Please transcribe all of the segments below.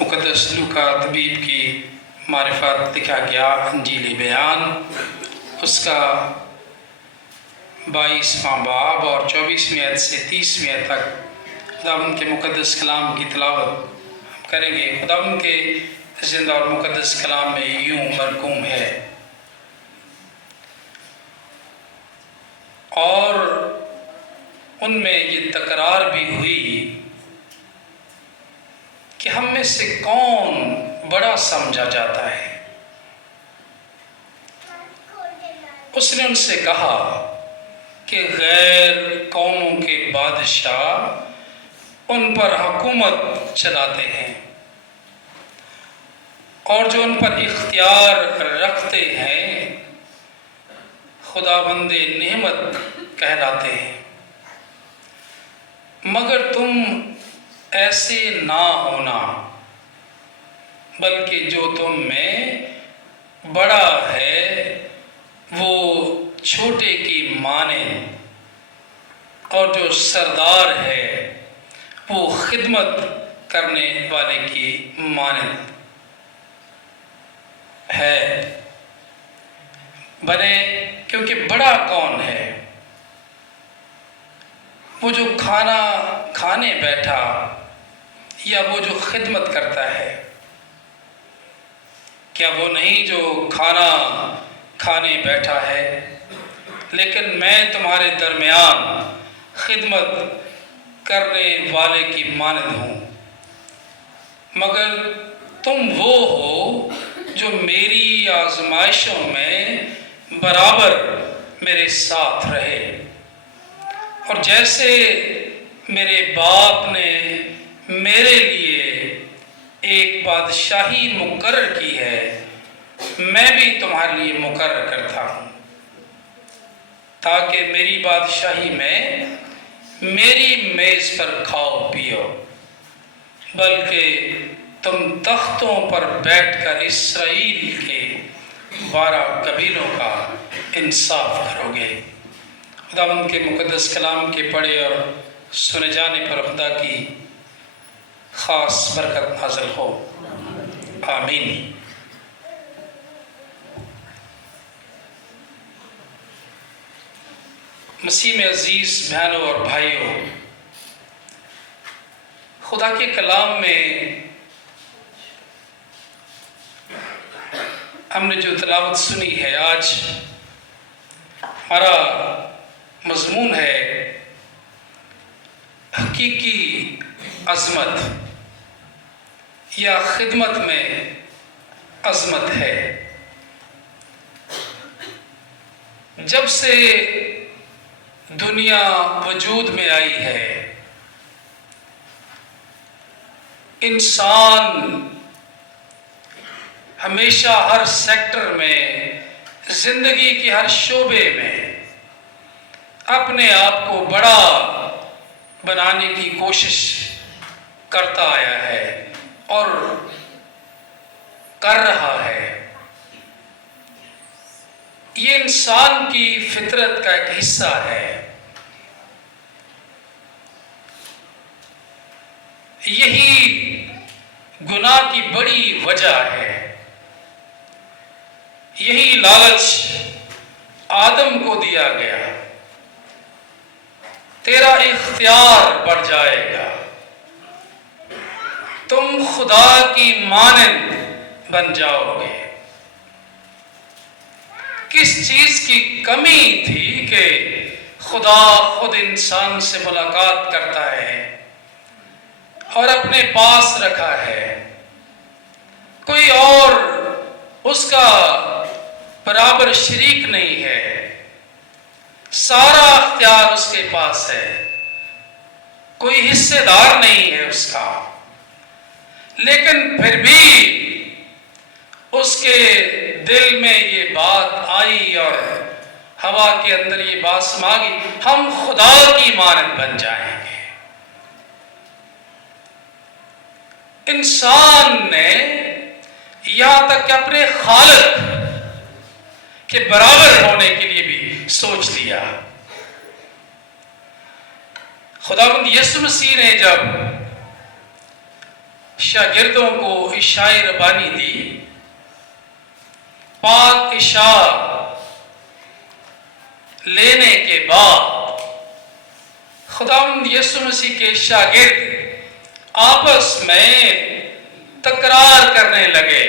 مقدس لوکا طبیب کی معرفت لکھا گیا انجیل بیان، اس کا 22واں باب اور 24ویں آیت سے 30ویں آیت تک خداوند کے مقدس کلام کی تلاوت کریں گے۔ خداوند کے زندہ اور مقدس کلام میں یوں مرقوم ہے: اور ان میں یہ تکرار بھی ہوئی کہ ہم میں سے کون بڑا سمجھا جاتا ہے۔ اس نے ان سے کہا کہ غیر قوموں کے بادشاہ ان پر حکومت چلاتے ہیں اور جو ان پر اختیار رکھتے ہیں خداوند نعمت کہلاتے ہیں، مگر تم ایسے نہ ہونا، بلکہ جو تم میں بڑا ہے وہ چھوٹے کی مانند، اور جو سردار ہے وہ خدمت کرنے والے کی مانند ہے بنے۔ کیونکہ بڑا کون ہے؟ وہ جو کھانا کھانے بیٹھا یا وہ جو خدمت کرتا ہے؟ کیا وہ نہیں جو کھانا کھانے بیٹھا ہے؟ لیکن میں تمہارے درمیان خدمت کرنے والے کی مانند ہوں۔ مگر تم وہ ہو جو میری آزمائشوں میں برابر میرے ساتھ رہے، اور جیسے میرے باپ نے میرے لیے ایک بادشاہی مقرر کی ہے، میں بھی تمہارے لیے مقرر کرتا ہوں، تاکہ میری بادشاہی میں میری میز پر کھاؤ پیو، بلکہ تم تختوں پر بیٹھ کر اسرائیل کے 12 قبیلوں کا انصاف کرو گے۔ خداوند کے مقدس کلام کے پڑھے اور سنے جانے پر خدا کی خاص برکت نازل ہو، آمین۔ مسیح میں عزیز بہنوں اور بھائیوں، خدا کے کلام میں ہم نے جو تلاوت سنی ہے، آج ہمارا مضمون ہے حقیقی عظمت یا خدمت میں عظمت ہے۔ جب سے دنیا وجود میں آئی ہے، انسان ہمیشہ ہر سیکٹر میں، زندگی کے ہر شعبے میں اپنے آپ کو بڑا بنانے کی کوشش کرتا آیا ہے اور کر رہا ہے۔ یہ انسان کی فطرت کا ایک حصہ ہے۔ یہی گناہ کی بڑی وجہ ہے۔ یہی لالچ آدم کو دیا گیا، تیرا اختیار بڑھ جائے گا، تم خدا کی مانند بن جاؤ گے۔ کس چیز کی کمی تھی کہ خدا خود انسان سے ملاقات کرتا ہے اور اپنے پاس رکھا ہے؟ کوئی اور اس کا برابر شریک نہیں ہے، سارا اختیار اس کے پاس ہے، کوئی حصے دار نہیں ہے اس کا، لیکن پھر بھی اس کے دل میں یہ بات آئی اور ہوا کے اندر یہ بات سما گئی، ہم خدا کی مانند بن جائیں گے۔ انسان نے یہاں تک کہ اپنے خالق کے برابر ہونے کے لیے بھی سوچ لیا۔ خداوند یسوع مسیح نے جب شاگردوں کو عشاء ربانی دی، پاک عشاء لینے کے بعد خداوند یسوع مسیح کے شاگرد آپس میں تکرار کرنے لگے،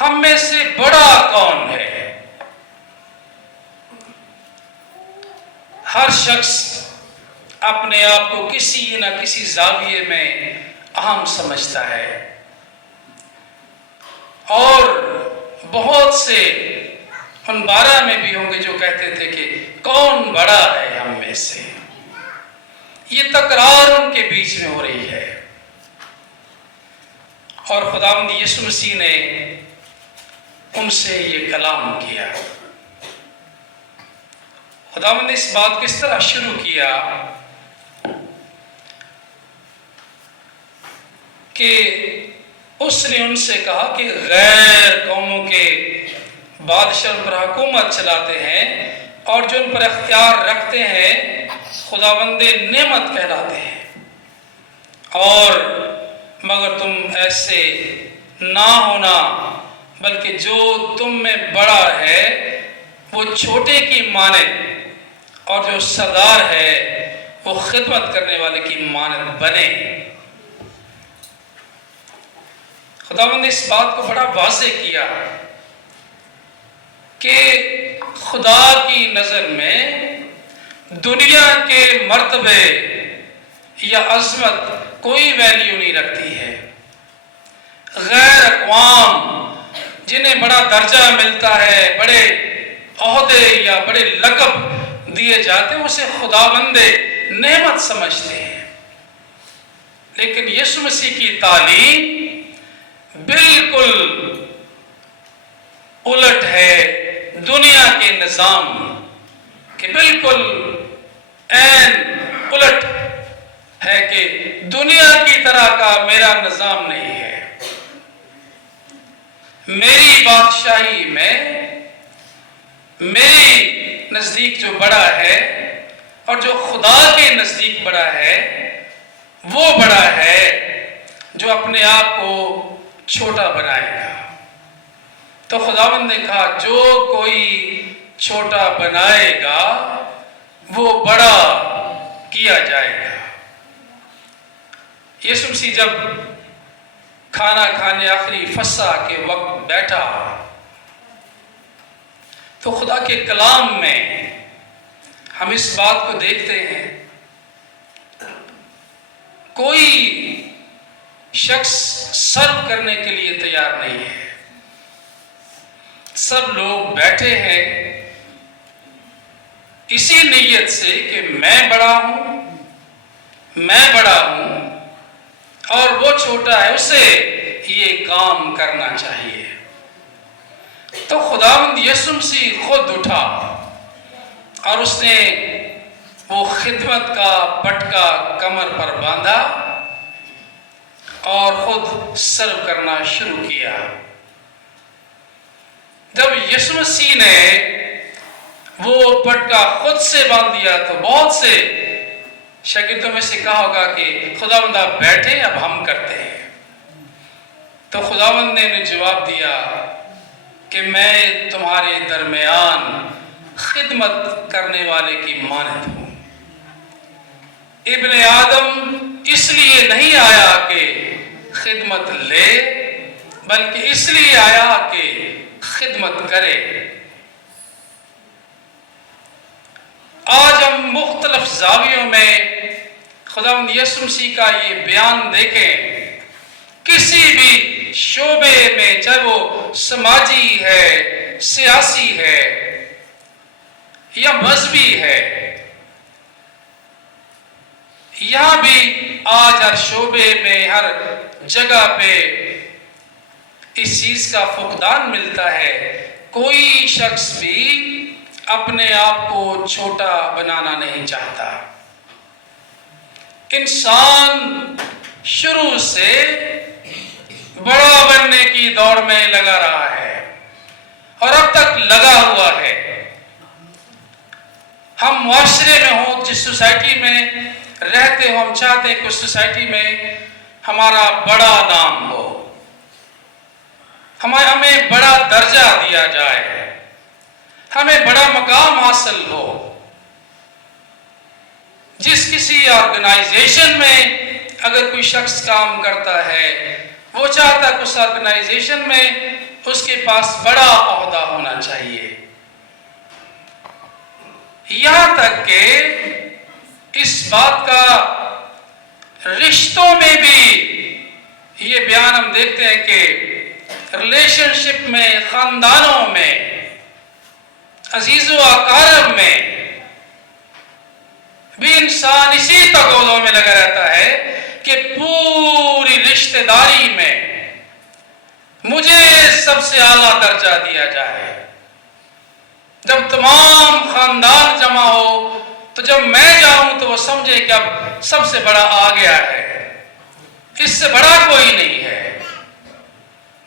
ہم میں سے بڑا کون ہے؟ ہر شخص اپنے آپ کو کسی نہ کسی زاویے میں اہم سمجھتا ہے، اور بہت سے ان 12 میں بھی ہوں گے جو کہتے تھے کہ کون بڑا ہے ہم میں سے۔ یہ تکرار ان کے بیچ میں ہو رہی ہے، اور خداوند یسوع مسیح نے ان سے یہ کلام کیا۔ خداوند نے اس بات کو اس طرح شروع کیا کہ اس نے ان سے کہا کہ غیر قوموں کے بادشاہ ان پر حکومت چلاتے ہیں اور جو ان پر اختیار رکھتے ہیں خداوند نعمت کہلاتے ہیں، اور مگر تم ایسے نہ ہونا، بلکہ جو تم میں بڑا ہے وہ چھوٹے کی مانند، اور جو سردار ہے وہ خدمت کرنے والے کی مانند بنے۔ خداوند نے اس بات کو بڑا واضح کیا کہ خدا کی نظر میں دنیا کے مرتبے یا عظمت کوئی ویلیو نہیں رکھتی ہے۔ غیر اقوام جنہیں بڑا درجہ ملتا ہے، بڑے عہدے یا بڑے لقب دیے جاتے ہیں، اسے خداوند نعمت سمجھتے ہیں، لیکن یسوع مسیح کی تعلیم بالکل الٹ ہے دنیا کے نظام کہ بالکل عین الٹ ہے کہ دنیا کی طرح کا میرا نظام نہیں ہے۔ میری بادشاہی میں میری نزدیک جو بڑا ہے اور جو خدا کے نزدیک بڑا ہے وہ بڑا ہے جو اپنے آپ کو چھوٹا بنائے گا۔ تو خداوند نے کہا جو کوئی چھوٹا بنائے گا وہ بڑا کیا جائے گا۔ یسوع مسیح جب کھانا کھانے آخری فسح کے وقت بیٹھا تو خدا کے کلام میں ہم اس بات کو دیکھتے ہیں، کوئی شخص سرو کرنے کے لیے تیار نہیں ہے، سب لوگ بیٹھے ہیں اسی نیت سے کہ میں بڑا ہوں، میں بڑا ہوں اور وہ چھوٹا ہے، اسے یہ کام کرنا چاہیے۔ تو خداوند یسوع مسیح خود اٹھا اور اس نے وہ خدمت کا پٹکا کمر پر باندھا اور خود سرو کرنا شروع کیا۔ جب یسوع مسیح نے وہ پٹکا خود سے باندھ دیا تو بہت سے شاگردوں میں سے کہا ہوگا کہ خداوند آپ بیٹھے، اب ہم کرتے ہیں۔ تو خداوند نے انہیں جواب دیا کہ میں تمہارے درمیان خدمت کرنے والے کی مانند ہوں۔ ابن آدم اس لیے نہیں آیا کہ خدمت لے، بلکہ اس لیے آیا کہ خدمت کرے۔ آج ہم مختلف زاویوں میں خداوند یسوع مسیح کا یہ بیان دیکھیں، کسی بھی شعبے میں، چاہے وہ سماجی ہے، سیاسی ہے یا مذہبی ہے، یہاں بھی آج ہر شعبے میں، ہر جگہ پہ اس چیز کا فقدان ملتا ہے۔ کوئی شخص بھی اپنے آپ کو چھوٹا بنانا نہیں چاہتا۔ انسان شروع سے بڑا بننے کی دوڑ میں لگا رہا ہے اور اب تک لگا ہوا ہے۔ ہم معاشرے میں ہوں، جس سوسائٹی میں رہتے ہو، ہم چاہتے ہیں کہ اس سوسائٹی میں ہمارا بڑا نام ہو، ہمیں بڑا درجہ دیا جائے، ہمیں بڑا مقام حاصل ہو۔ جس کسی آرگنائزیشن میں اگر کوئی شخص کام کرتا ہے، وہ چاہتا ہے کہ اس آرگنائزیشن میں اس کے پاس بڑا عہدہ ہونا چاہیے، یہاں تک کہ اس بات کا رشتوں میں بھی یہ بیان ہم دیکھتے ہیں کہ ریلیشن شپ میں، خاندانوں میں، عزیز و اقارب میں بھی انسان اسی تغوزوں میں لگا رہتا ہے کہ پوری رشتہ داری میں مجھے سب سے اعلیٰ درجہ دیا جائے۔ جب تمام خاندان جمع ہو تو جب میں جاؤں تو وہ سمجھے کہ اب سب سے بڑا آ گیا ہے، اس سے بڑا کوئی نہیں ہے،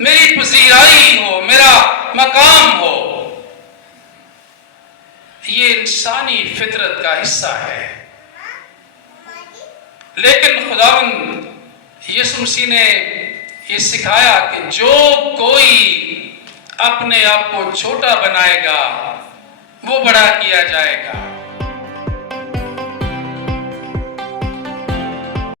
میری پذیرائی ہو، میرا مقام ہو۔ یہ انسانی فطرت کا حصہ ہے، لیکن خداوند یسوع مسیح نے یہ سکھایا کہ جو کوئی اپنے آپ کو چھوٹا بنائے گا وہ بڑا کیا جائے گا۔